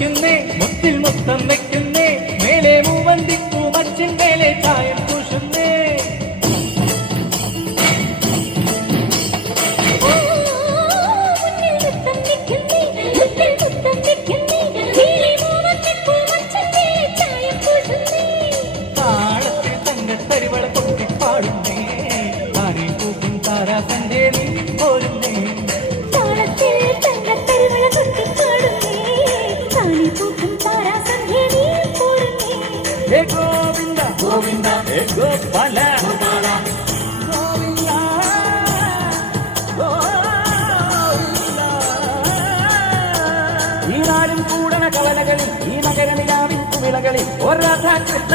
വയ്ക്കുന്നേ മുത്തിൽ മുത്തം വയ്ക്കുന്നേ മേലെ മൂവന്തിക്കൂ മച്ചിൻ മേലെ ചായം പൂശുന്നേ താളത്തിൽ തങ്കത്തരിവള പൊട്ടിപ്പാടുന്നേ താരി പൂക്കും താരാസന്റെ നീ പോരുന്നേ Hey Govinda, Govinda, hey Gopala, Gopala, Govinda, Govinda. ഈ നാടും കൂടണ കവലകളിൽ ഈ മകരനിലാവിൻ കുമിളകളിൽ ഒരു രാധാകൃഷ്ണ